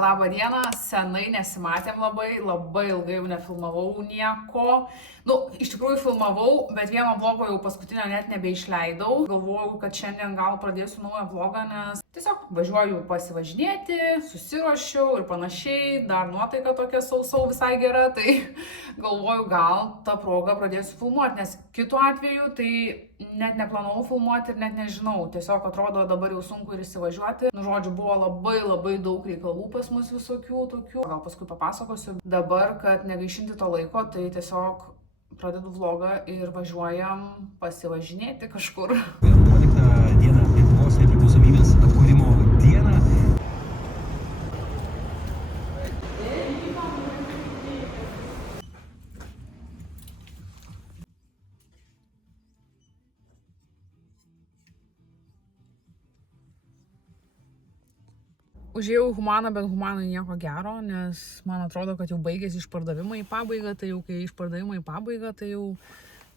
Labą dieną, senai nesimatėm labai ilgai jau nefilmavau nieko. Iš tikrųjų filmavau, bet vieno vlogo jau paskutinio net nebeišleidau. Galvojau, kad šiandien gal pradėsiu naują vlogą, nes tiesiog važiuoju pasivažinėti, susiruošiau ir panašiai. Dar nuotaika tokia sausau visai gera, tai galvoju, gal tą progą pradėsiu filmuoti, nes kitu atveju tai net neplanavau filmuoti ir net nežinau. Tiesiog atrodo dabar jau sunku ir įsivažiuoti. Žodžiu, buvo labai daug reikalų pas mus visokių tokių. Gal paskui papasakosiu. Dabar, kad negaišinti to laiko, tai tiesiog pradedu vlogą ir važiuojam pasivažinėti kažkur. 11 dieną Lietuvos nepriklausomybės atkūrimo dieną. Užėjau į Humaną, bet Humanai nieko gero, nes man atrodo, kad jau baigėsi išpardavimai į pabaigą, tai jau kai išpardavimai į pabaigą, tai jau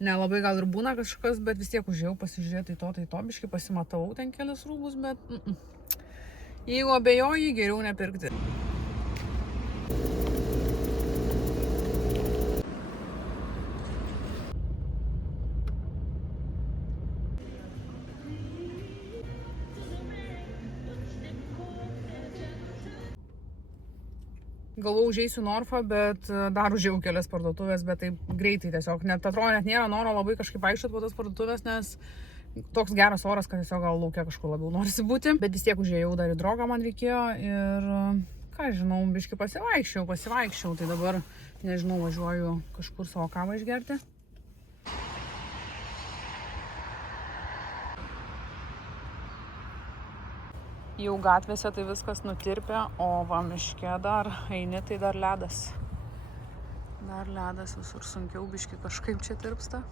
nelabai gal ir būna kažkas, bet vis tiek užėjau pasižiūrėti tai to biškį, pasimatau ten kelias rūbus, bet jeigu abejoji, geriau nepirkti. Galvau, užeisiu Norfą, bet dar užėjau kelias parduotuvės, bet taip greitai tiesiog. Net atrodo, net nėra noro labai kažkaip vaikščioti po tas parduotuvės, nes toks geras oras, kad tiesiog gal laukia kažkur labiau norisi būti. Bet vis tiek užėjau, dar į drogą man reikėjo ir, ką žinau, biškį pasivaikščiau. Tai dabar, nežinau, važiuoju kažkur savo kavą išgerti. Jau gatvėse tai viskas nutirpia, o va miške dar eini, tai dar ledas. Dar ledas, visur sunkiau biški kažkaip čia tirpsta.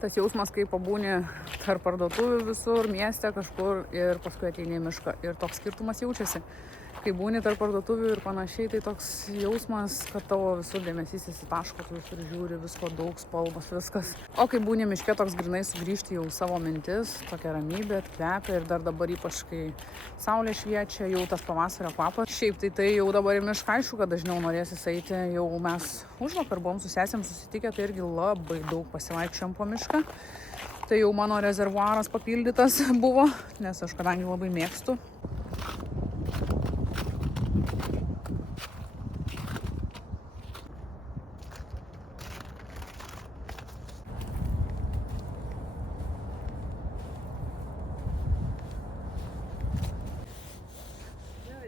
Tas jausmas, kai pabūni tarp parduotuvių visur, mieste kažkur ir paskui ateini į mišką. Ir toks skirtumas jaučiasi. Kai būni tarp parduotuvių ir panašiai, tai toks jausmas, kad tavo visur dėmesys įsitaško, tu visur žiūri, visko daug, spalvos, viskas. O kai būni miške, toks grinai sugrįžti jau savo mintis, tokia ramybė, kvepia ir dar dabar ypač, kai saulė šviečia, jau tas pavasario kvapas. Šiaip tai jau dabar į mišką, aišku, kad dažniau norėsis eiti, jau mes užvakar buvom su sesėm susitikę, tai irgi labai daug pasivaikščiojom po mišką. Tai jau mano rezervuaras papildytas buvo, nes aš kadangi labai mėgstu.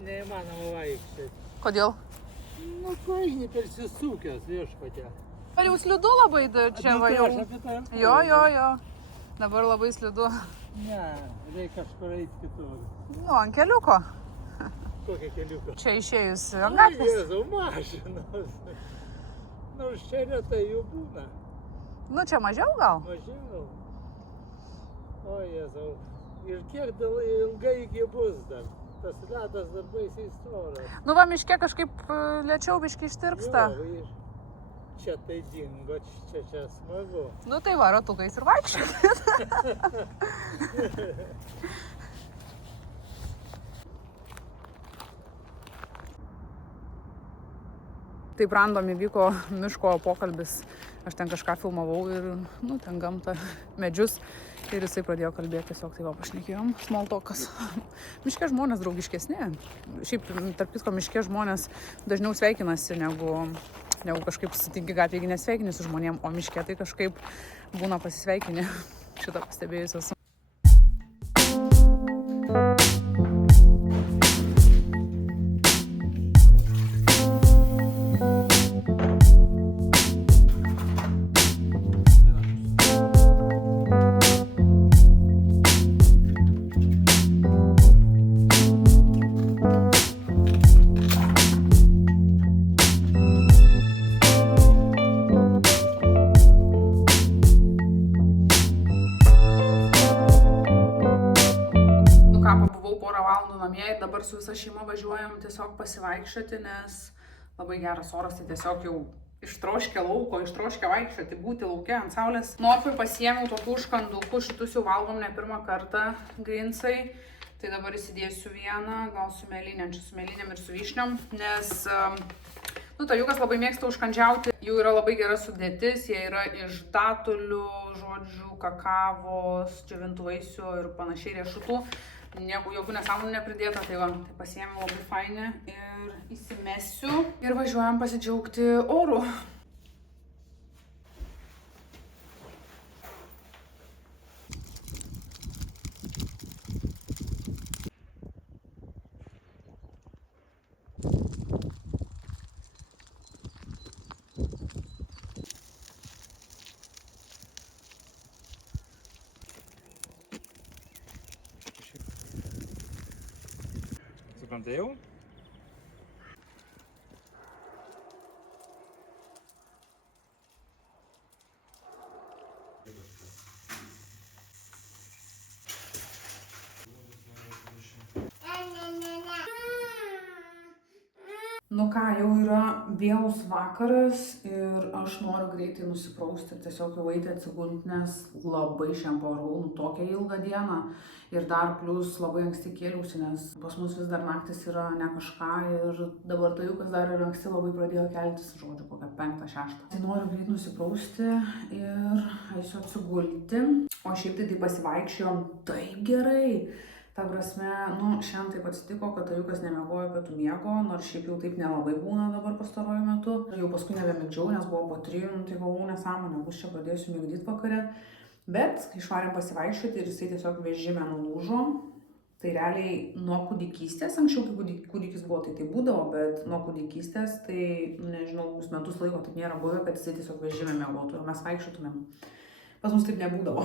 Neįmanoma vaikščioti. Kodėl? Ko eini persisukęs viešpatė? Ar jau slidu labai čia va jau? Jo. Dabar labai slidu. Ne, reikia kažkur eiti kitur. Ant keliuko. Kokia keliuko? Čia išėjus ant gatvės. Jėzau, mašinos. Nors čia retai jų būna. Čia mažiau gal? Mažiau. O Jėzau. Ir kiek ilgai iki bus dar? Tas ledas dar baisiai storas. Va miške kažkaip lėčiau biškį ištirpsta. Jo, čia tai dingo, čia smagu. Tai va, ratukais ir vaikščioti. Taip random įvyko miško pokalbis. Aš ten kažką filmavau ir, ten gamtą, medžius. Ir jisai pradėjo kalbėti, tiesiog tai va pašnekėjom, small talkas. Miške žmonės draugiškesni. Šiaip, tarp kitko, miške žmonės dažniau sveikinasi, negu kažkaip susitinki gatvėje, nesveikini su žmonėm, o miške tai kažkaip būna pasisveikini. Šitą pastebėjus esu. Ir dabar su visa šeima važiuojam tiesiog pasivaikščioti, nes labai geras oras, tai tiesiog jau ištroškę lauko, ištroškę vaikščioti, būti lauke ant saulės. Norfui pasiėmiau tokių užkandukų, šitus jau valgom ne pirmą kartą, Greensai. Tai dabar įsidėsiu vieną, gal su mėlynėm, čia su mėlynėm ir su vyšniom, nes nu, tajukas labai mėgsta užkandžiauti, jų yra labai gera sudėtis, jie yra iš datulių, žodžiu, kakavos, džiovintų vaisių ir panašiai riešutų, jokių nesąmonų nepridėta, tai va, tai pasiėmiau labai fainę ir įsimesiu ir važiuojam pasidžiaugti oru. Suprantai jau? Nu ką, jau yra vėlus vakaras ir aš noriu greitai nusiprausti, tiesiog jau eiti atsigulti, nes labai šiandien pavargau, nu tokią ilgą dieną. Ir dar plus labai anksti kėliausi, nes pas mus vis dar naktis yra ne kažką ir dabar tajukas dar ir anksti labai pradėjo keltis, žodžiu, kokią 5-6. Tai noriu greit nusiprausti ir eisiu atsigulti, o šiaip tai pasivaikščiojom taip gerai. Ta prasme, nu, šiandien taip atsitiko, kad tajukas nemiegojo pietų miego, nors šiaip jau taip nelabai būna dabar pastaruoju metu. Jau paskui nebemigdžiau, nes buvo po 3, tai galvau nesąmonė, bus čia pradėsiu migdyti vakare. Bet išvarėm pasivaikščioti ir jisai tiesiog vežime nulūžo. Tai realiai nuo kūdikystės, anksčiau kai kūdikis buvo, tai būdavo, bet nuo kūdikystės, tai nežinau, metus laiko taip nėra buvę, kad jisai tiesiog vežime miegotų ir mes vaikščiotumėm. Pas mus taip nebūdavo.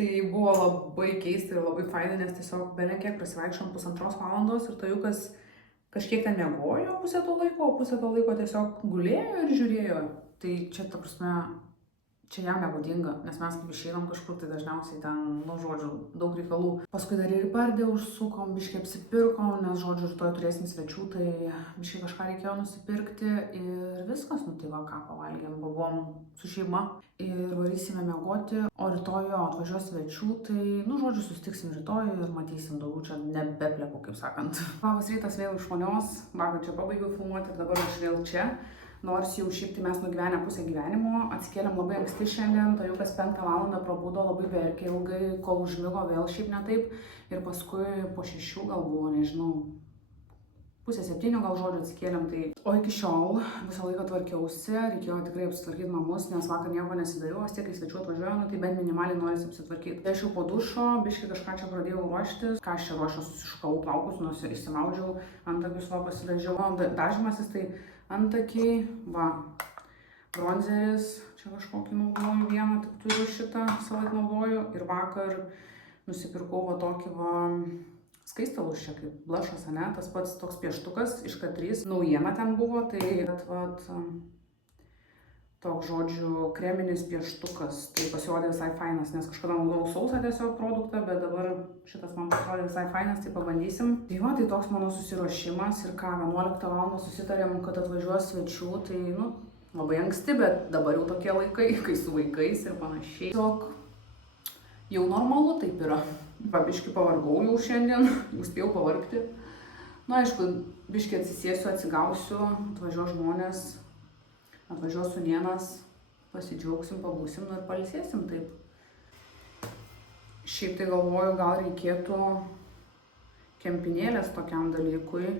Tai buvo labai keista ir labai faina, nes tiesiog belenkiek prasivaikščiom 1,5 valandos ir tajukas kažkiek ten miegojo pusę to laiko tiesiog gulėjo ir žiūrėjo. Tai čia, ta prasme, čia jam nebūdinga, nes mes kaip išeinam kažkur, tai dažniausiai ten, nu, žodžiu, daug reikalų. Paskui dar ir į Bardę užsukom, biškį apsipirkom, nes, žodžiu, rytoj turėsim svečių, tai biškį kažką reikėjo nusipirkti ir viskas, nu, tai va, ką pavalgėm, buvom su šeima ir varysime miegoti, o rytoj jo atvažiuos svečių, tai, nu, žodžiu, susitiksim rytoj ir matysim daugiau, čia nebeplepu, kaip sakant. Labas rytas vėl iš vonios, vakar čia pabaigiau filmuoti ir dabar aš vėl čia. Nors jau šiaip tai mes nugyvenę pusę gyvenimo, atsikėlėm labai anksti šiandien, tajukas 5 valandą prabudo, labai verkė ilgai, kol užmigo vėl šiaip ne taip. Ir paskui po 6 gal buvo, nežinau, pusę 7 gal žodžiu atsikėlėm. Tai... O iki šiol visą laiką tvarkiausi, reikėjo tikrai apsitvarkyti namus, nes vakar nieko nesidariau, vis tiek kai svečių atvažiuoju, nu, tai bent minimaliai norisi apsitvarkyti. Tai aš jau po dušo, biškį kažką čia pradėjau ruoštis, ką aš čia ruošiu, susišukau plaukus, nors išsimaudžiau, antakius va pasidažiau, dažymasis tai antakiai, va, bronzeris, čia kažkokį naudoju vieną, tik turiu šitą, savaip naudoju ir vakar nusipirkau va tokį va skaistalus čia kaip blushas, ane, tas pats toks pieštukas iš K3, naujiena ten buvo, tai vat, toks žodžiu kreminis pieštukas, tai pasirodė visai fainas, nes kažkada naudojau sausą tiesiog produktą, bet dabar šitas man pasirodė visai fainas, tai pabandysim. Tai va, tai toks mano susiruošimas ir ką, 11 val. Susitarėm, kad atvažiuos svečių, tai, nu, labai anksti, bet dabar jau tokie laikai, kai su vaikais ir panašiai. Tiesiog jau normalu taip yra. Biškį pavargau jau šiandien, jau spėjau pavargti. Na, aišku, biškį atsisėsiu, atsigausiu, atvažiuos žmonės. Atvažiuos sūnėnas, pasidžiaugsim, pabūsim ir pailsėsim taip. Šiaip tai galvoju, gal reikėtų kempinėlės tokiam dalykui,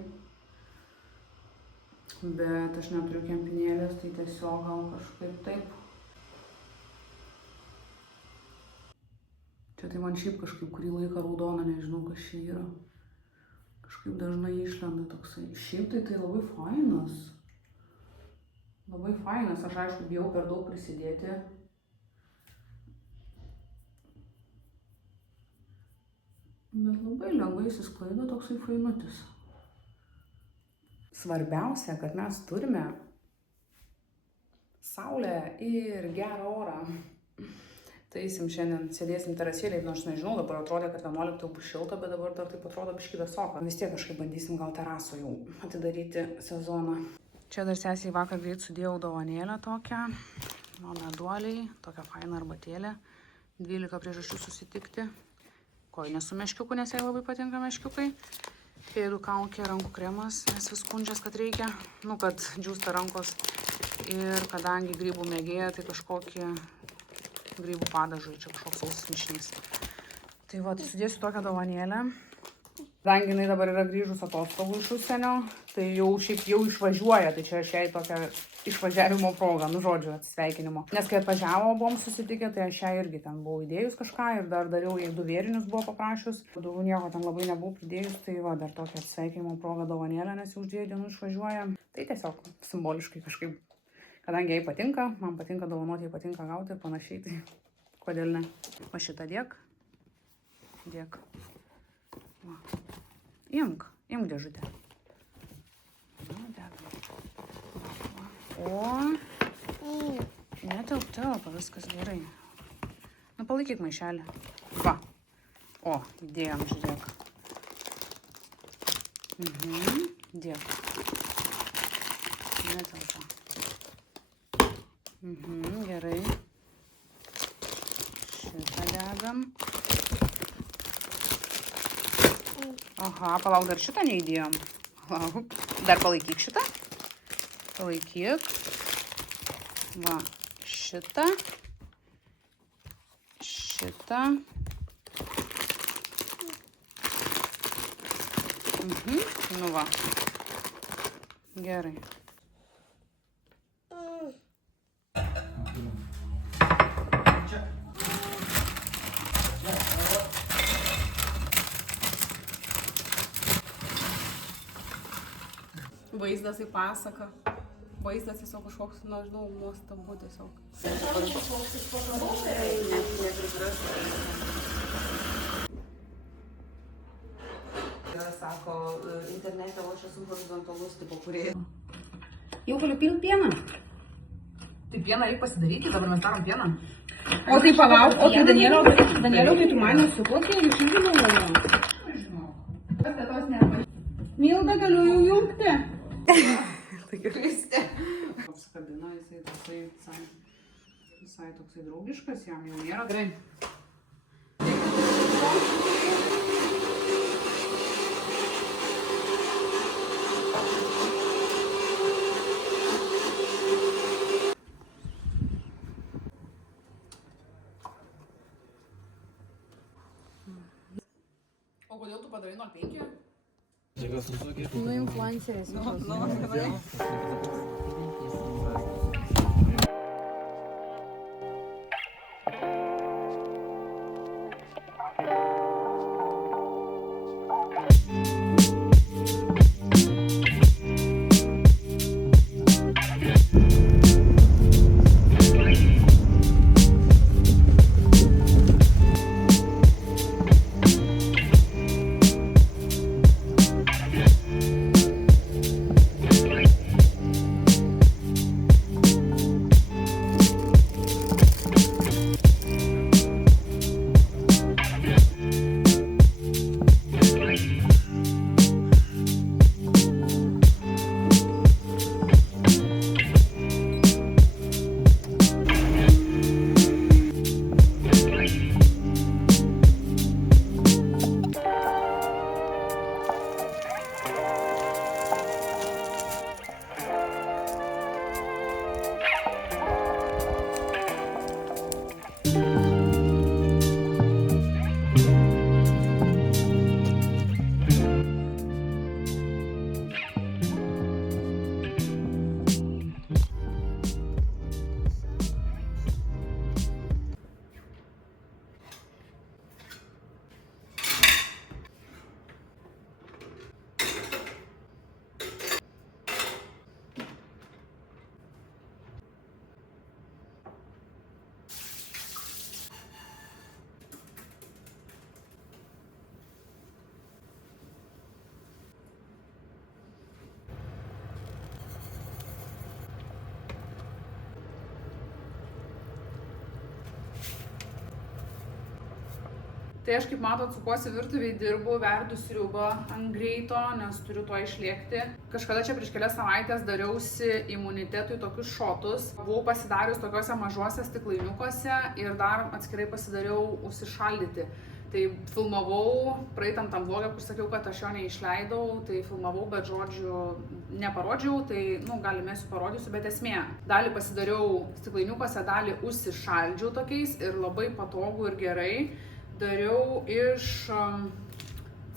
bet aš neturiu kempinėlės, tai tiesiog gal kažkaip taip. Čia tai man šiaip kažkaip kurį laiką raudona, nežinau kas čia yra. Kažkaip dažnai išlenda toksai. Šiaip tai labai fainas. Labai fainas, aš aišku bijau per daug prisidėti. Bet labai lengvai įsisklaido toksai fainutis. Svarbiausia, kad mes turime saulę ir gerą orą. Tai eisim šiandien, sėdėsim terasėlėj, nors nežinau, dabar atrodė, kad 11 jau bus šilta, bet dabar dar taip atrodo biškį vėsoka. Vis tiek kažkaip bandysim gal teraso jau atidaryti sezoną. Čia dar sesiai vakar greit sudėjau dovanėlę tokią, meduoliai, tokią fainą arbatėlę, 12 priežasčių susitikti. Kojinė su meškiuku, nes jai labai patinka meškiukai. Pėdų kaukė, rankų kremas, nes vis skundžias, kad reikia, kad džiūsta rankos. Ir kadangi grybų mėgėja, tai kažkokį grybų padažai, čia kažkoks sausis mišinys. Tai va, tai sudėsiu tokią dovanėlę. Kadangi jinai dabar yra grįžus atostogų iš užsienio, tai jau išvažiuoja, tai čia aš jai tokią išvažiavimo progą, žodžiu, atsisveikinimo. Nes kai atvažiavo, buvom susitikę, tai aš jai irgi ten buvau įdėjus kažką ir dar dariau, jai 2 vėrinius buvo paprašius. Daugiau nieko ten labai nebuvau pridėjus, tai va, dar tokią atsisveikinimo progą dovanėlę, nes jau už 2 dienų išvažiuoja. Tai tiesiog simboliškai kažkaip, kadangi jai patinka, man patinka dovanoti, jai patinka gauti ir panašiai, tai kodėl ne. Va šitą dėk. Va. Imk dėžutę. O, netilpa, viskas gerai. Palaikyk maišelį. Va. O, įdėjom, žiūrėk. Dėk. Netilpa. Gerai. Šitą dedam. Aha, palauk, dar šitą neįdėjom. Palauk. Dar palaikyk šitą. Palaikyk. Va, šitą. Šitą. Nu va. Gerai. Vaizdas į pasaką. Vaizdas tiesiog kažkoks, nežinau, nuostabu tiesiog. Sako, internete aš esu horizontalus tipo kūrėjas. Jau galiu pilti pieną? Tai pieną reikia pasidaryti, dabar mes darom pieną. O tai palauk, o tai Danielio, kai tu mane sukokė, jūs irgi galvoju. Milda, galiu jau jungti. Kristė. Apsikabino, jisai visai toksai draugiškas, jam jau nėra. Gerai. O kodėl tu padarai 0,5? Nu, influenceris. Tai aš, kaip matot, sukuosi virtuviai dirbu, verdu sriubą ant greito, nes turiu to išlėkti. Kažkada čia prieš kelias savaitės dariausi imunitetui tokius šotus. Buvau pasidarius tokiuose mažuose stiklainiukuose ir dar atskirai pasidariau užsišaldyti. Tai filmavau praeitam tam vlogą, kur sakiau, kad aš jo neišleidau, tai filmavau, bet žodžiu neparodžiau, tai, gal įmesiu parodysiu, bet esmė. Dalį pasidariau stiklainiukuose, dalį užsišaldžiau tokiais ir labai patogu ir gerai. Dariau iš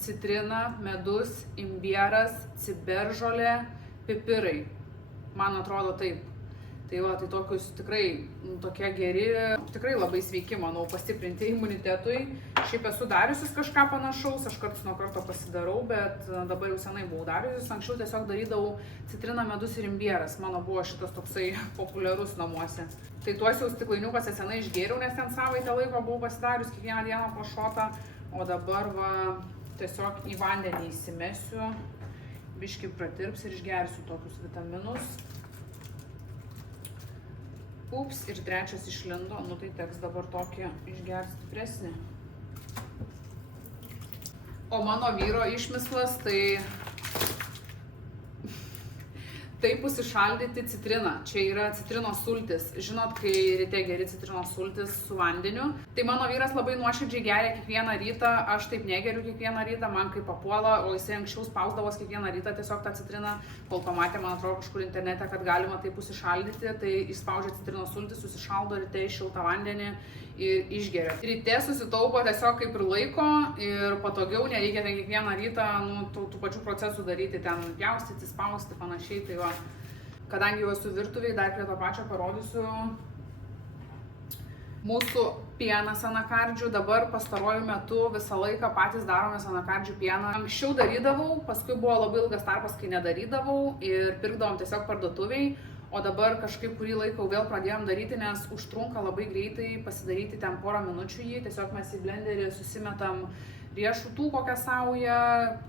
citrina, medus, imbieras, ciberžolė, pipirai. Man atrodo taip. Tai va, tai tokius tikrai tokie geri, tikrai labai sveiki, manau, pastiprinti imunitetui. Šiaip esu dariusis kažką panašaus, aš kartais nuo karto pasidarau, bet dabar jau senai buvau dariusis. Anksčiau tiesiog darydavau citrina, medus ir imbieras. Mano buvo šitas toksai populiarus namuose. Tai tuos jau stiklainiukuose senai išgėriau, nes ten savaitę laiko buvau pasidarius kiekvieną dieną po šotą. O dabar va, tiesiog į vandenį įsimesiu, biškį pratirps ir išgersiu tokius vitaminus. Ups, ir trečias išlindo, tai teks dabar tokį išgerti stipresnį. O mano vyro išmislas, tai taip užsišaldyti citriną. Čia yra citrinos sultis. Žinot, kai ryte geri citrinos sultis su vandeniu. Tai mano vyras labai nuoširdžiai geria kiekvieną rytą, aš taip negeriu kiekvieną rytą, man kaip papuola, o jisai anksčiau spausdavos kiekvieną rytą tiesiog tą citriną, kol pamatė, man atrodo, kažkur internete, kad galima taip užsišaldyti, tai išspaudžia citrinos sultis, susišaldo ryte į šiltą vandenį ir išgeria. Ryte susitaupo tiesiog kaip ir laiko ir patogiau, nereikia ten kiekvieną rytą tų pačių procesų daryti, ten pjaustyti, spausti, panašiai. Tai va, kadangi jau esu virtuviai, dar prie to pačio parodysiu mūsų pienas anakardžių. Dabar pastaruoju metu visą laiką patys daromės anakardžių pieną. Anksčiau darydavau, paskui buvo labai ilgas tarpas, kai nedarydavau ir pirkdavom tiesiog parduotuviai. O dabar kažkaip kurį laiką vėl pradėjom daryti, nes užtrunka labai greitai pasidaryti ten porą minučių jį. Tiesiog mes į blenderį susimetam riešutų kokią saują,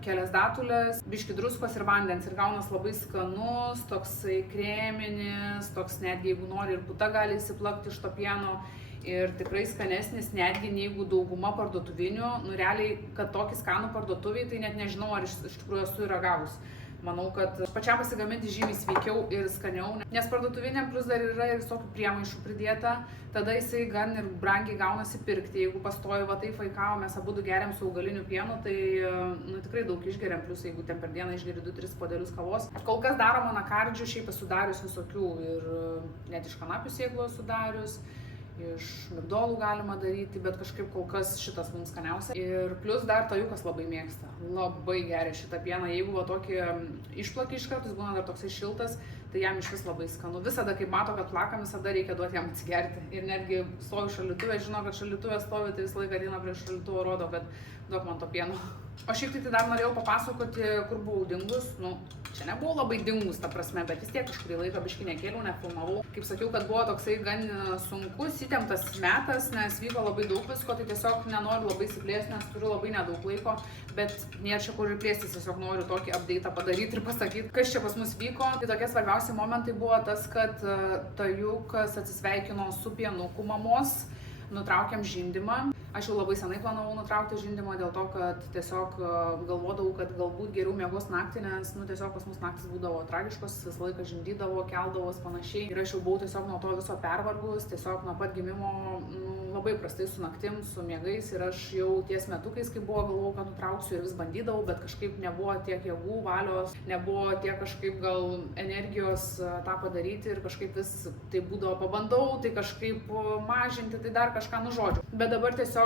kelias datulės, biškį druskos ir vandens. Ir gaunas labai skanus, toksai kreminis, toks netgi jeigu nori ir puta gali įsiplakti iš to pieno. Ir tikrai skanesnis netgi negu dauguma parduotuvinių. Realiai, kad tokį skanų parduotuviai, tai net nežinau, ar iš tikrųjų esu ragavus. Manau, kad pačiam pasigaminti žymiai sveikiau ir skaniau, nes parduotuviniam plus dar yra ir visokių priemaišų pridėta, tada jisai gan ir brangiai gaunasi pirkti. Jeigu pastoju va taip vaikavo, mes abudu geriam su augaliniu pienu, tai tikrai daug išgeriam, plus jeigu ten per dieną išgeri 2-3 puodelius kavos. Kol kas darom anakardžių, šiaip esu darius visokių ir net iš kanapių sėklų esu darius. Iš migdolų galima daryti, bet kažkaip kol kas šitas mums skaniausia. Ir plus dar Tajukas labai mėgsta, labai geria šitą pieną. Jeigu va tokį išplaki iš karto, jis būna dar toksai šiltas, tai jam iš vis labai skanu. Visada, kaip mato, kad plakam, visada reikia duoti jam atsigerti. Ir netgi stovi šaldytuvė, žino, kad šaldytuvė stovi, tai visą laiką ateina prie šaldytuvo, rodo, kad duok man to pieno. O šiaip tai dar norėjau papasakoti, kur buvau dingus. Čia nebuvau labai dingus, ta prasme, bet vis tiek kažkurį laiką biškį nekėliau, nefilmavau. Kaip sakiau, kad buvo toksai gan sunkus, įtemptas metas, nes vyko labai daug visko, tai tiesiog nenoriu labai įsiplėsti, nes turiu labai nedaug laiko, bet nėra čia kur ir plėstis, tiesiog noriu tokį update'ą padaryti ir pasakyti, kas čia pas mus vyko. Tai tokie svarbiausi momentai buvo tas, kad Tajukas atsisveikino su pienuku mamos, nutraukėm žindymą. Aš jau labai senai planavau nutraukti žindymą dėl to, kad tiesiog galvodavau, kad galbūt geriau miegos naktį, nes tiesiog pas mus naktis būdavo tragiškos, visą laiką žindydavo, keldavos panašiai. Ir aš jau buvau tiesiog nuo to viso pervargus, tiesiog nuo pat gimimo labai prastai su naktim, su miegais. Ir aš jau ties metukais, kai buvo, galvojau, kad nutrauksiu ir vis bandydavau, bet kažkaip nebuvo tiek jėgų, valios, nebuvo tiek kažkaip gal energijos tą padaryti ir kažkaip vis tai būdavo pabandau, tai kažkaip mažinti, tai dar kažką žodžiu. Bet dabar tiesiog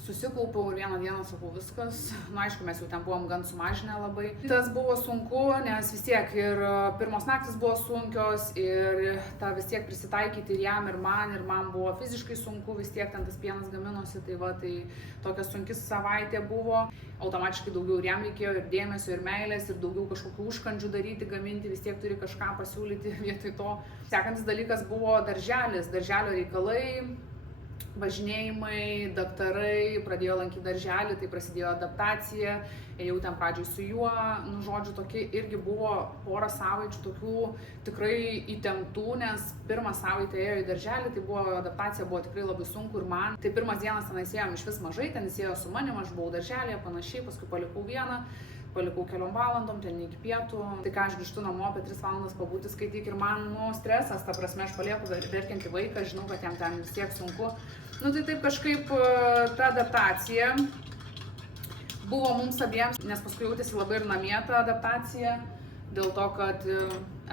susikaupiau ir vieną dieną sakau viskas. Aišku, mes jau ten buvom gan sumažinę labai. Tas buvo sunku, nes vis tiek ir pirmos naktis buvo sunkios ir tą vis tiek prisitaikyti ir jam, ir man buvo fiziškai sunku, vis tiek ten tas pienas gaminosi, tai va, tai tokia sunki savaitė buvo. Automatiškai daugiau ir jam reikėjo ir dėmesio, ir meilės, ir daugiau kažkokių užkandžių daryti, gaminti, vis tiek turi kažką pasiūlyti vietoj to. Sekantis dalykas buvo darželis, darželio reikalai. Važinėjimai, daktarai, pradėjo lankyti darželį, tai prasidėjo adaptacija, ėjau ten pradžioj su juo, žodžiu, tokie irgi buvo porą savaičių tokių tikrai įtemptų, nes pirmą savaitę ėjo į darželį, tai buvo adaptacija, buvo tikrai labai sunku ir man. Tai pirmas dienas ten įsėjom iš vis mažai, ten įsėjo su manim, aš buvau darželėje, panašiai, paskui palikau vieną. Palikau keliom valandom, ten iki pietų. Tai ką, aš grįžtu namo apie 3 valandas pabūti skaityti ir man stresas, ta prasme, aš palieku verkiantį vaiką, žinau, kad jam ten vis tiek sunku. Nu tai taip kažkaip ta adaptacija buvo mums abiems, nes paskui jautėsi labai ir namie ta adaptacija, dėl to, kad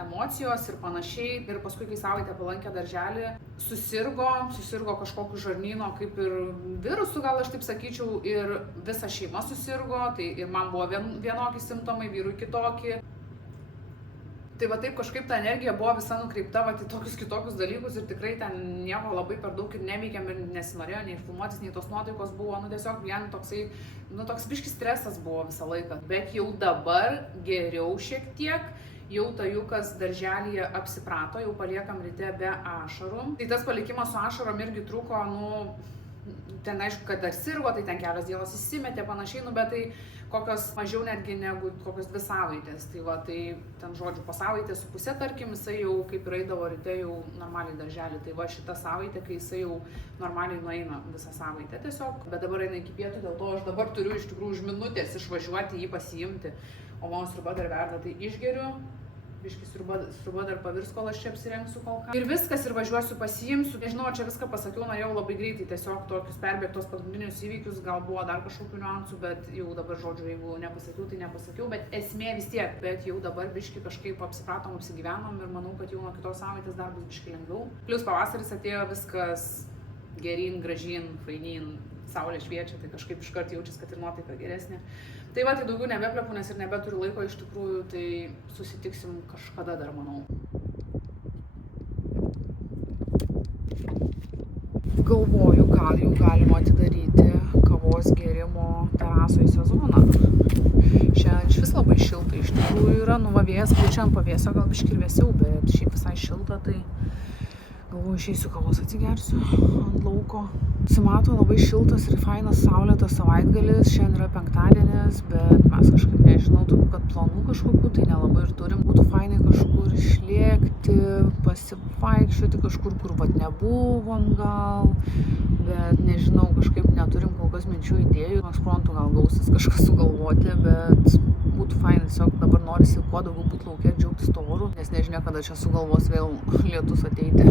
emocijos ir panašiai. Ir paskui, kai savaitę palankė darželį, susirgo kažkokiu žarnyno, kaip ir virusu, gal aš taip sakyčiau, ir visa šeima susirgo, tai ir man buvo vienokie simptomai, vyrui kitokie. Tai va taip kažkaip ta energija buvo visa nukreipta va į tokius kitokius dalykus ir tikrai ten nieko labai per daug ir neveikėm ir nesinorėjo nei filmuotis, nei tos nuotaikos buvo, nu tiesiog vien toksai, nu toks biškis stresas buvo visą laiką. Bet jau dabar geriau šiek tiek, jau tajukas darželyje apsiprato, jau paliekam ryte be ašarų. Tai tas palikimas su ašarom irgi truko, nu, ten aišku, kad dar sirgo, tai ten kelios dienos įsimetė panašiai, nu bet tai kokios mažiau netgi negu kokios 2 savaitės. Tai va, tai ten žodžiu po savaitę su pusė, tarkim, jisai jau kaip ir eidavo ryte jau normaliai darželį. Tai va šitą savaitę, kai jisai jau normaliai nueina visą savaitę tiesiog. Bet dabar eina iki pietų, dėl to aš dabar turiu iš tikrųjų už minutės išvažiuoti jį pasiimti. O mano sriuba dar verda, tai išgeriu. Biškį sriuba dar pavirs, kol aš čia apsirengsiu kol ką. Ir viskas, ir važiuosiu pasiimsiu. Nežinau, čia viską pasakiau, norėjau labai greitai, tiesiog tokius perbėgtos pagrindinius įvykius, gal buvo dar kažkokių niuansų, bet jau dabar, žodžiu, jeigu nepasakiau, tai nepasakiau, bet esmė vis tiek. Bet jau dabar biškį kažkaip apsipratom, apsigyvenom ir manau, kad jau nuo kitos savaitės dar bus biškį lengviau. Plius pavasaris atėjo, viskas geryn, gražyn, fainyn, saulė šviečia, tai kažkaip iškart jaučiasi, kad ir nuotaika geresnė. Tai va, tai daugiau nebeplepu, nes ir nebeturiu laiko iš tikrųjų, tai susitiksim kažkada dar, manau. Galvoju, gal jau galima atidaryti kavos gėrimo terasoje sezoną. Šiandien iš vis labai šilta iš tikrųjų yra, nu va vėjas pučia ant pavėsio, gal biškį ir vėsiau, bet šiaip visai šilta, tai galvoju, išeisiu kavos atsigersiu ant lauko. Simato labai šiltas ir fainas saulėtas savaitgalis, šiandien yra penktadienis, bet mes kažkaip nežinau, tokių, kad planų kažkokių, tai nelabai ir turim. Būtų fainai kažkur išlėkti, pasivaikščioti kažkur, kur vat nebuvom gal, bet nežinau, kažkaip neturim kol kas minčių idėjų. Aš suprantu, gal gausis kažkas sugalvoti, bet būtų fainai, tiesiog dabar norisi kuo daugiau būti lauke ir džiaugtis to oru, nes nežinia, kada čia sugalvos vėl lietus ateiti.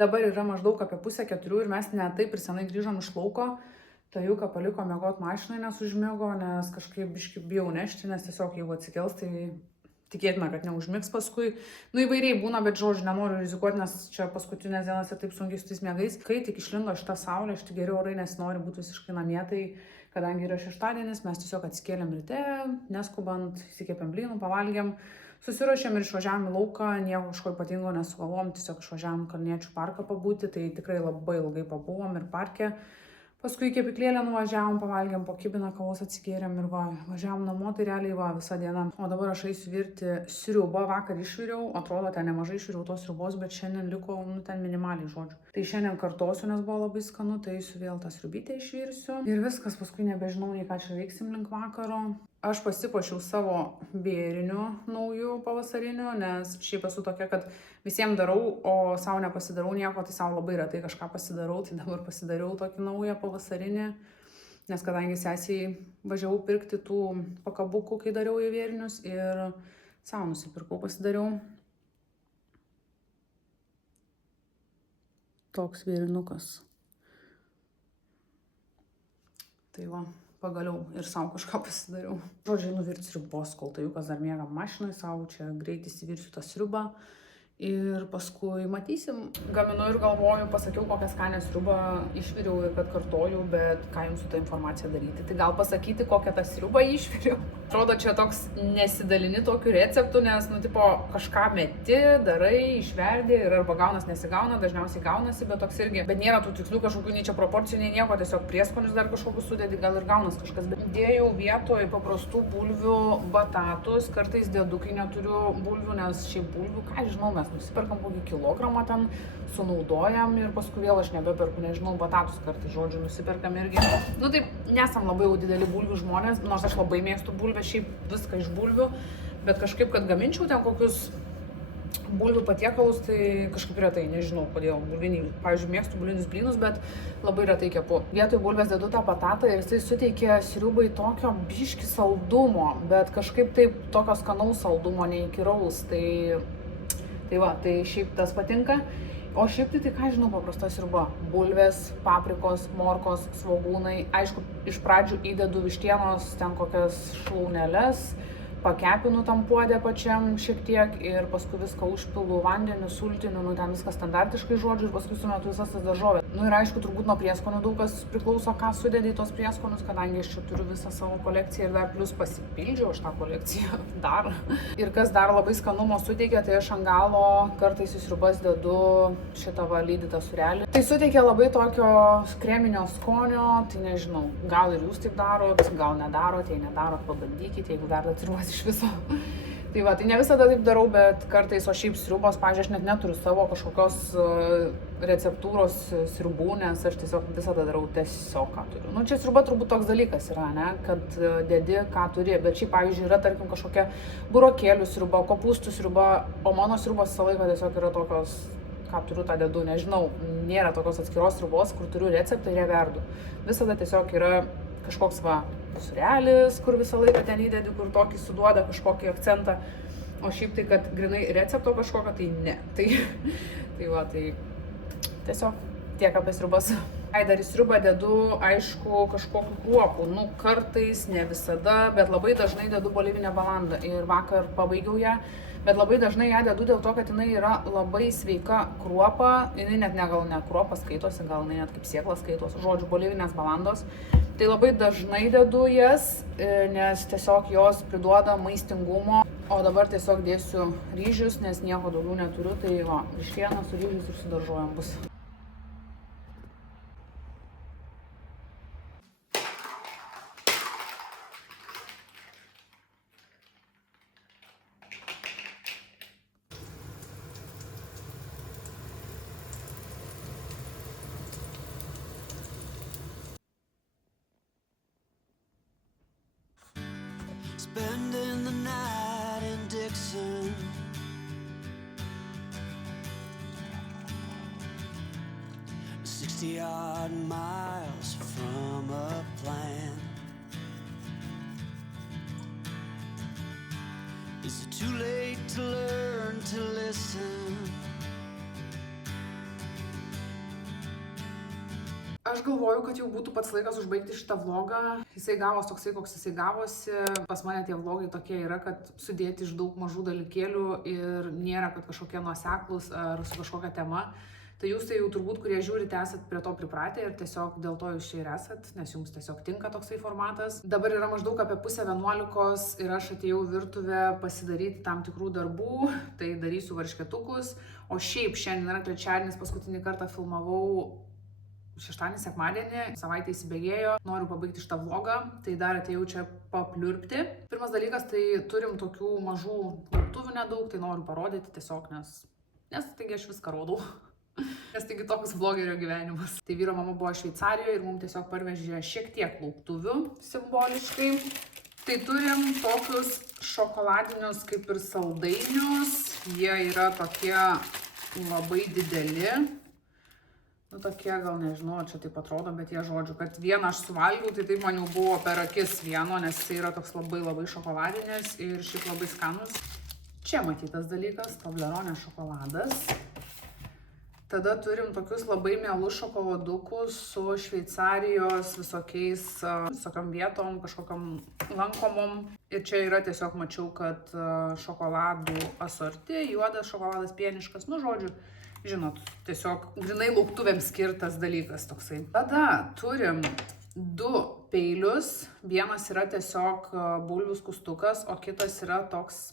Dabar yra maždaug apie 3:30 ir mes ne taip ir senai grįžom iš lauko. Tajuką paliko miegot mašinoje, nes užmiego, nes kažkaip biškį bijau nešti, nes tiesiog jeigu atsikels, tai tikėtina, kad neužmigs paskui. Nu įvairiai būna, bet žodžiu, nenoriu rizikuoti, nes čia paskutinės dienos ir taip sunkiai su tais miegais. Kai tik išlindo šitą saulę, šitą geri orai, nes nori būti visiškai namie, tai kadangi yra šeštadienis, mes tiesiog atsikėlėm ryte, neskubant, įsikėpėm blynų, pavalgėm. Susiruošėm ir išvažiavom į lauką, nieko kažko ypatingo nesugalvom, tiesiog išvažiavom Kalniečių parką pabūti, tai tikrai labai ilgai pabuvom ir parke. Paskui į kepyklėlę nuvažiavom, pavalgėm po kibiną kavos, atsigėrėm ir va, važiavom namo, tai realiai va visą dieną. O dabar aš eisiu virti sriubą, vakar išviriau, atrodo ten nemažai išviriau tos sriubos, bet šiandien liko, nu ten minimaliai žodžiu. Tai šiandien kartosiu, nes buvo labai skanu, tai eisiu vėl tą sriubytę išvirsiu. Ir viskas, paskui nebežinau, nei ką čia veiksim link vakaro. Aš pasipuošiau savo vėriniu naujų pavasariniu, nes šiaip esu tokia, kad visiems darau, o savo nepasidarau nieko, tai savo labai retai kažką pasidarau, tai dabar pasidariau tokį naują pavasarinį, nes kadangi sesiai važiavau pirkti tų pakabukų, kai dariau į vėrinius ir savo nusipirkau, pasidariau. Toks vėrinukas. Tai va, pagaliau ir savo kažką pasidariau. Žodžiai, nuvirti sriubos, kol tajukas dar miega mašinai, savo čia greit įsivirsiu tą sriubą. Ir paskui matysim. Gaminu ir galvoju, pasakiau, kokią skanę sriubą išviriau ir kad kartoju, bet ką jums su ta informacija daryti. Tai gal pasakyti, kokią tą sriubą išviriau. Atrodo, čia toks nesidalini tokiu receptu, nes, nu, tipo, kažką meti, darai, išverdi ir arba gaunas, nesigauna, dažniausiai gaunasi, bet toks irgi. Bet nėra tų tikslių kažkokių nei čia proporcijų, nei nieko, tiesiog prieskonius dar kažkokius sudėdi, gal ir gaunas kažkas. Bet dėjau vietoj paprastų bulvių batatus, kartais dėdu, kai neturiu bulvių, nes šiaip bulvių, ką žinau, mes nusiperkam kokį kilogramą ten, sunaudojam ir paskui vėl aš nebeperku, nežinau, batatus kartais, žodžiu, nusiperkam irgi. Nu taip, nesam labai jau dideli bulvių žmonės, nors aš labai mėgstu bulvę, šiaip viską iš bulvių, bet kažkaip, kad gaminčiau ten kokius bulvių patiekalus, tai kažkaip retai, nežinau kodėl, bulvinį, pavyzdžiui, mėgstu bulvinius blynus, bet labai retai kepu. Vietoj bulvės dedu tą patatą ir jisai suteikia sriubai tokio biški saldumo, bet kažkaip taip tokio skanaus saldumo, neįkyraus, tai va, tai šiaip tas patinka. O šiaip tai ką žinau, paprasta sriuba. Bulvės, paprikos, morkos, svogūnai. Aišku, iš pradžių įdedu vištienos ten kokias šlaunėles, pakepinu tam puodė pačiam šiek tiek ir paskui viską užpilu vandeniu, sultiniu, nu ten viskas standartiškai, žodžiu, ir paskui sumetu visas tas daržovės. Nu ir aišku, turbūt nuo prieskonių daug kas priklauso, ką sudedi į tos prieskonius, kadangi aš čia turiu visą savo kolekciją ir dar plus pasipildžiau aš tą kolekciją dar. Ir kas dar labai skanumo suteikia, tai aš ant galo kartais į sriubas dedu šitą va lydytą sūrelį. Tai suteikia labai tokio kreminio skonio, tai nežinau, gal ir jūs taip darot, gal nedarot, jei nedarot, pabandykite, jeigu verdat sriubas iš viso. Tai va, tai ne visada taip darau, bet kartais, o šiaip sriubos, pavyzdžiui, aš net neturiu savo kažkokios receptūros sriubų, nes aš tiesiog visada darau tiesiog, ką turiu. Nu, čia sriuba turbūt toks dalykas yra, ne, kad dedi, ką turi, bet šiaip, pavyzdžiui, yra, tarkim, kažkokia burokėlių sriuba, kopūstų sriuba, o mano sriubos visą laiką tiesiog yra tokios, ką turiu, tą dedu, nežinau, nėra tokios atskiros sriubos, kur turiu receptą ir ją verdu. Visada tiesiog yra kažkoks va sūrelis, kur visą laiką ten įdedi, kur tokį suduoda kažkokį akcentą, o šiaip tai, kad grinai recepto kažkokio, tai ne. Tai va, tai tiesiog tiek apie sriubas. Dar į sriubą dedu, aišku, kažkokiu kruopų, nu kartais, ne visada, bet labai dažnai dedu bolivinę balandą ir vakar pabaigiau ją. Bet labai dažnai ją dedu dėl to, kad jinai yra labai sveika kruopa, jinai net gal ne kruopa skaitosi, gal jinai net kaip sėkla skaitosi, žodžiu, bolivinės balandos. Tai labai dažnai dedu jas, nes tiesiog jos priduoda maistingumo, o dabar tiesiog dėsiu ryžius, nes nieko daugiau neturiu, tai va, vištiena su ryžius ir su daržovėm bus. Spending the night in Dixon, $60-odd miles from a plan. Is it too late to learn to listen? Aš galvoju, kad jau būtų pats laikas užbaigti šitą vlogą. Jisai gavos toksai, koks jisai gavosi. Pas mane tie vlogai tokie yra, kad sudėti iš daug mažų dalykėlių ir nėra, kad kažkokie nuoseklūs ar su kažkokia tema. Tai jūs tai jau turbūt, kurie žiūrite, esat prie to pripratę ir tiesiog dėl to jūs čia ir esat, nes jums tiesiog tinka toksai formatas. Dabar yra maždaug apie 10:30 ir aš atėjau į virtuvę pasidaryti tam tikrų darbų, tai darysiu varškėtukus. O šiaip šiandien yra trečiadienis, paskutinį kartą filmavau šeštadienį, sekmadienį, savaitę įsibėgėjo, noriu pabaigti šitą vlogą, tai dar atėjau čia papliurpti. Pirmas dalykas, tai turim tokių mažų lauktuvių nedaug, tai noriu parodyti tiesiog, nes taigi aš viską rodau. Nes taigi toks vlogerio gyvenimas. Tai vyro mama buvo Šveicarijoje ir mums tiesiog parvežė šiek tiek lauktuvių simboliškai. Tai turim tokius šokoladinius kaip ir saldainius. Jie yra tokie labai dideli. Nu, tokie gal nežinau, čia taip atrodo, bet jie žodžiu, kad vieną aš suvalgiau, tai taip man jau buvo per akis vieno, nes jis yra toks labai šokoladinis ir šiaip labai skanus. Čia matytas dalykas, Toblerone šokoladas. Tada turim tokius labai mielus šokoladukus su Šveicarijos visokiam vietom, kažkokiam lankomom. Ir čia yra tiesiog mačiau, kad šokoladų asorti, juodas šokoladas, pieniškas, nu žodžiu, žinot, tiesiog grinai lauktuvėms skirtas dalykas toksai. Tada turim 2 peilius, vienas yra tiesiog bulvių skustukas, o kitas yra toks...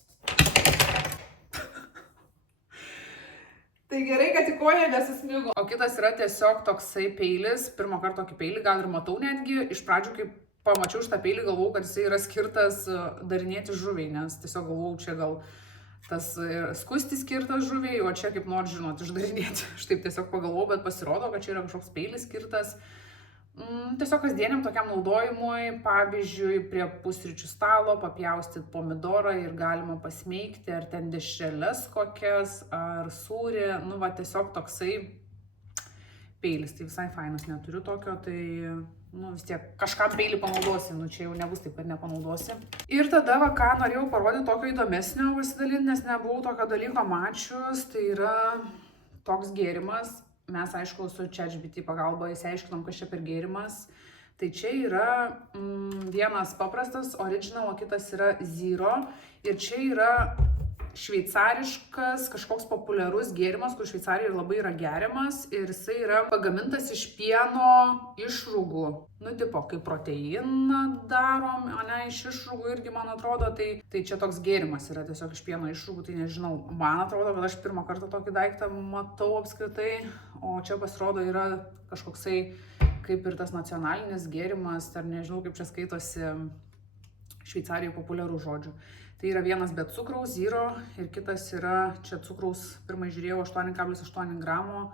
Tai gerai, kad į koją nesismigo. O kitas yra tiesiog toksai peilis, pirmą kartą tokį peilį, gal ir matau netgi. Iš pradžių, kai pamačiau šitą peilį, galvojau, kad jisai yra skirtas darinėti žuviai, nes tiesiog galvojau, čia gal tas skusti skirtas žuviai, o čia kaip nors, žinot, išdarinėti. Aš taip tiesiog pagalvojau, bet pasirodo, kad čia yra kažkoks peilis skirtas tiesiog kasdieniam tokiam naudojimui, pavyzdžiui, prie pusryčių stalo papjaustyti pomidorą ir galima pasmeigti, ar ten dešreles kokias, ar sūrį, nu va tiesiog toksai peilis, tai visai fainas, neturiu tokio, tai nu vis tiek kažką peilį panaudosi, nu čia jau nebus taip, kad nepanaudosi. Ir tada va ką norėjau parodyti tokio įdomesnio pasidalinti, nes nebuvau tokio dalyko mačius, tai yra toks gėrimas. Mes, aišku, su ChatGPT pagalba įsiaiškinom, kas čia per gėrimas. Tai čia yra vienas paprastas, original, o kitas yra zero. Ir čia yra šveicariškas, kažkoks populiarus gėrimas, kur Šveicarijoje labai yra geriamas. Ir jisai yra pagamintas iš pieno išrūgų. Nu, tipo, kaip proteiną darom, o ne iš išrūgų irgi, man atrodo. Tai čia toks gėrimas yra tiesiog iš pieno išrūgų, tai nežinau. Man atrodo, kad aš pirmą kartą tokį daiktą matau apskritai. O čia pasirodo yra kažkoksai kaip ir tas nacionalinis gėrimas, ar nežinau, kaip čia skaitosi Šveicarijoje populiarų žodžių. Tai yra vienas be cukraus, zero, ir kitas yra, čia cukraus, pirmai žiūrėjau, 8,8 gramo.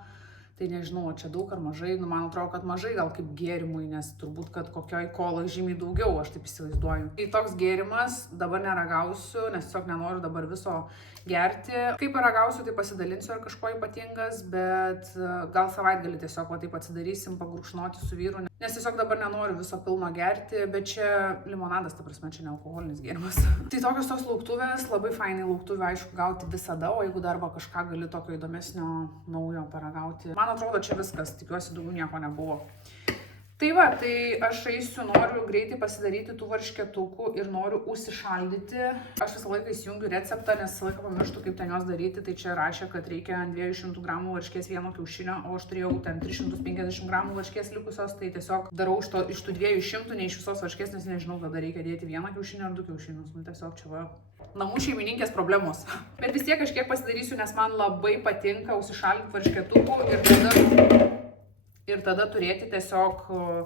Tai nežinau, čia daug ar mažai, nu man atrodo, kad mažai gal kaip gėrimui, nes turbūt, kad kokioj kolai žymiai daugiau, aš taip įsivaizduoju. Tai toks gėrimas, dabar neragausiu, nes tiesiog nenoriu dabar viso gerti. Kai paragausiu, tai pasidalinsiu ar kažko ypatingas, bet gal savaitgalį tiesiog va taip atsidarysim, pagurkšnoti su vyru. Nes tiesiog dabar nenoriu viso pilno gerti, bet čia limonadas, ta prasme, čia nealkoholinis gėrimas. Tai tokios tos lauktuvės, labai fainai lauktuvę, aišku, gauti visada, o jeigu dar kažką gali tokio įdomesnio naujo paragauti. Man atrodo, čia viskas, tikiuosi, daugiau nieko nebuvo. Tai va, tai aš eisiu, noriu greitai pasidaryti tų varškėtukų ir noriu užsišaldyti. Aš visą laiką įsijungiu receptą, nes visą laiką pamirštu, kaip ten jos daryti. Tai čia rašė, kad reikia 200 gramų varškės vieno kiaušinio, o aš turėjau ten 350 gramų varškės likusios. Tai tiesiog darau iš tų 200, ne iš visos varškės, nes nežinau, kada reikia dėti vieną kiaušinį ar 2 kiaušinius. Nu, tiesiog čia va. Namų šeimininkės problemos. Bet vis tiek kažkiek pasidarysiu, nes man labai patinka užsišaldyti varškėtukų ir tada turėti tiesiog,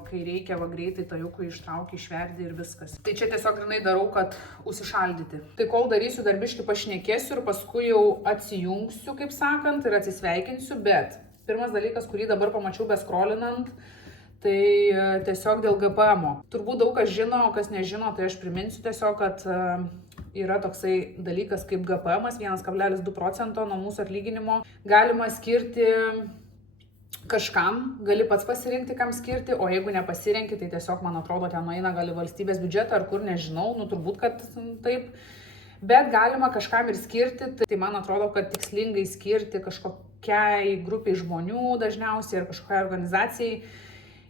kai reikia va greitai tajukui ištraukti, išverdi ir viskas. Tai čia tiesiog grinai darau, kad užsišaldyti. Tai kol darysiu, dar biškį pašnekėsiu ir paskui jau atsijungsiu, kaip sakant, ir atsisveikinsiu. Bet pirmas dalykas, kurį dabar pamačiau beskrolinant, tai tiesiog dėl GPM-o. Turbūt daug kas žino, o kas nežino, tai aš priminsiu tiesiog, kad yra toksai dalykas kaip GPM-as, 1,2% nuo mūsų atlyginimo. Galima skirti kažkam, gali pats pasirinkti, kam skirti, o jeigu nepasirenki, tai tiesiog, man atrodo, ten nueina gali valstybės biudžetą ar kur, nežinau, nu turbūt, kad taip. Bet galima kažkam ir skirti, tai man atrodo, kad tikslingai skirti kažkokiai grupiai žmonių dažniausiai ar kažkokiai organizacijai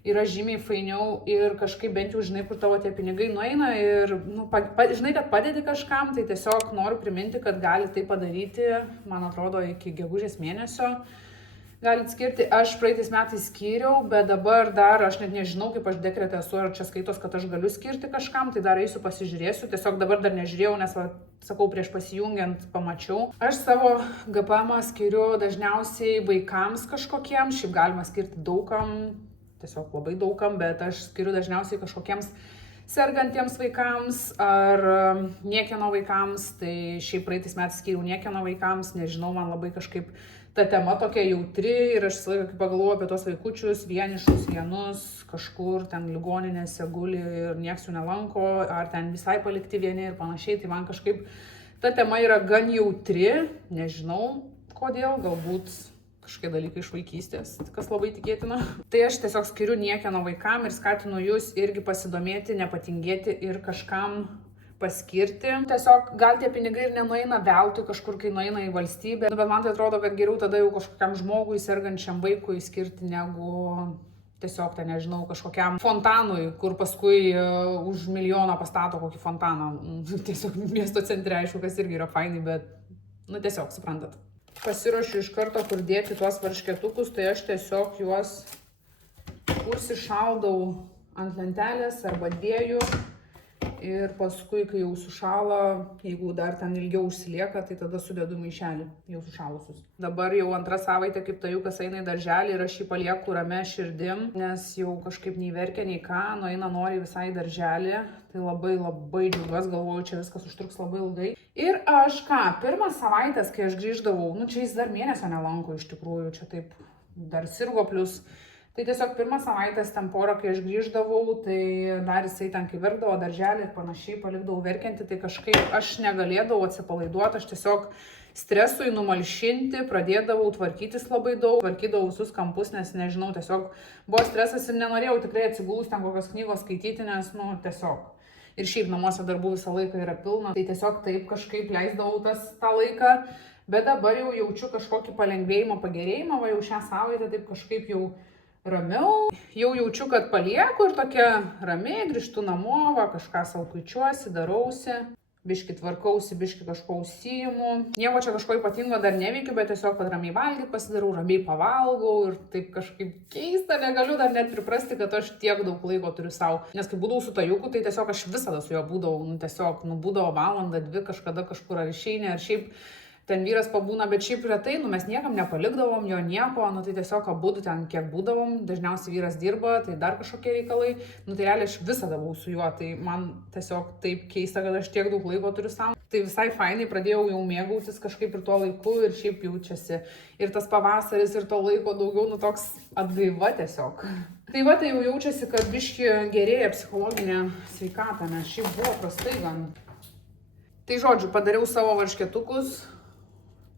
yra žymiai fainiau ir kažkaip bent jau žinai, kur tavo tie pinigai nueina ir nu, žinai, kad padedi kažkam, tai tiesiog noriu priminti, kad gali tai padaryti, man atrodo, iki gegužės mėnesio. Galit skirti, aš praeitais metais skyriau, bet dabar dar aš net nežinau, kaip aš dekretė esu, ar čia skaitos, kad aš galiu skirti kažkam, tai dar eisiu pasižiūrėsiu, tiesiog dabar dar nežiūrėjau, nes, va, sakau, prieš pasijungiant pamačiau. Aš savo GPM-ą skiriu dažniausiai vaikams kažkokiems, šiaip galima skirti daugam, tiesiog labai daugam, bet aš skiriu dažniausiai kažkokiems sergantiems vaikams ar niekieno vaikams, tai šiaip praeitais metais skiriau niekieno vaikams, nežinau, man labai kažkaip ta tema tokia jautri ir aš visą laiką pagalvoju apie tos vaikučius, vienišus, vienus, kažkur ten ligoninėse guli ir nieks jų nelanko, ar ten visai palikti vieni ir panašiai. Tai man kažkaip ta tema yra gan jautri, nežinau kodėl, galbūt kažkokie dalykai iš vaikystės, kas labai tikėtina. Tai aš tiesiog skiriu niekieno vaikam ir skatinu jūs irgi pasidomėti, nepatingėti ir kažkam paskirti. Tiesiog gal tie pinigai ir nenueina veltui kažkur, kai nueina į valstybę. Bet man tai atrodo, kad geriau tada jau kažkokiam žmogui, sergančiam vaikui skirti, negu tiesiog, tai nežinau, kažkokiam fontanui, kur paskui už milijoną pastato kokį fontaną. Tiesiog miesto centre, aišku, kas irgi yra fainai, bet, nu tiesiog, suprantat. Pasiruošiu iš karto, kur dėti tuos varškėtukus, tai aš tiesiog juos užsišaldau ant lentelės arba dviejų. Ir paskui, kai jau sušala, jeigu dar ten ilgiau užsilieka, tai tada sudedu maišelį, jau sušalusius. Dabar jau antrą savaitę, kaip tajukas eina į darželį ir aš jį palieku ramia širdim, nes jau kažkaip nei verkia, nei ką, nueina nori visai į darželį. Tai labai džiaugiuosi, galvoju, čia viskas užtruks labai ilgai. Ir aš pirmas savaitės, kai aš grįždavau, čia jis dar mėnesio nelanko iš tikrųjų, čia taip dar sirgo plius. Tai tiesiog pirmą savaitės ten porą, kai aš grįždavau, tai dar jisai ten kai verkdavo darželį ir panašiai palikdavau verkianti, tai kažkaip aš negalėdavau atsipalaiduoti, aš tiesiog stresui numalšinti, pradėdavau tvarkytis labai daug, tvarkydavau visus kampus, nes nežinau, tiesiog buvo stresas ir nenorėjau tikrai atsigulus ten kokios knygos skaityti, nes, tiesiog. Ir šiaip namuose darbų visą laiką yra pilna, tai tiesiog taip kažkaip leisdavau tą laiką, bet dabar jau jaučiu kažkokį palengvėjimą, pagerėjimą, va jau šią savaitę taip kažkaip jau ramiau, jau jaučiu, kad palieku ir tokia ramiai, grįžtu namo, va, kažką savo kuičiuosi, darausi, biški tvarkausi, biški kažko užsiimu. Nieko čia kažko ypatingo dar neveikiu, bet tiesiog, kad ramiai valgyti pasidarau, ramiai pavalgau ir taip kažkaip keista, negaliu dar net priprasti, kad aš tiek daug laiko turiu savo. Nes kai būdavau su tajuku, tai tiesiog aš visada su juo būdavau, tiesiog, būdavo valandą, dvi kažkada kažkur ar išeini, ar šiaip ten vyras pabūna, bet šiaip retai, mes niekam nepalikdavom jo nieko, tai tiesiog abudu ten kiek būdavom, dažniausiai vyras dirba, tai dar kažkokie reikalai, tai realiai aš visada buvau su juo, tai man tiesiog taip keista, kad aš tiek daug laiko turiu savo. Tai visai fainai pradėjau jau mėgautis kažkaip ir tuo laiku ir šiaip jaučiasi. Ir tas pavasaris ir to laiko daugiau, toks atgaiva tiesiog. Tai va, tai jau jaučiasi, kad biški gerėja psichologinė sveikata, nes šiaip buvo prastai gan. Tai žodžiu, padariau savo varškėtukus.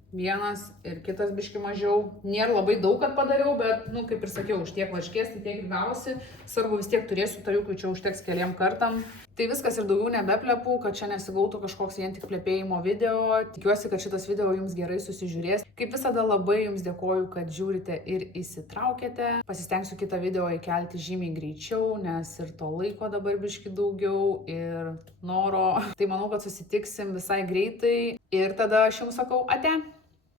Vienas ir kitas biški mažiau. Nėra labai daug, kad padariau, bet, kaip ir sakiau, už tiek varškės, tai tiek ir gavosi. Svarbu vis tiek turėsiu tariukų, čia užteks keliam kartam. Tai viskas ir daugiau nebeplepu, kad čia nesigautų kažkoks vien tik plepėjimo video. Tikiuosi, kad šitas video jums gerai susižiūrės. Kaip visada labai jums dėkoju, kad žiūrite ir įsitraukėte. Pasistengsiu kitą video įkelti žymiai greičiau, nes ir to laiko dabar biški daugiau ir noro. Tai manau, kad susitiksim visai greitai ir tada aš jums sakau ate.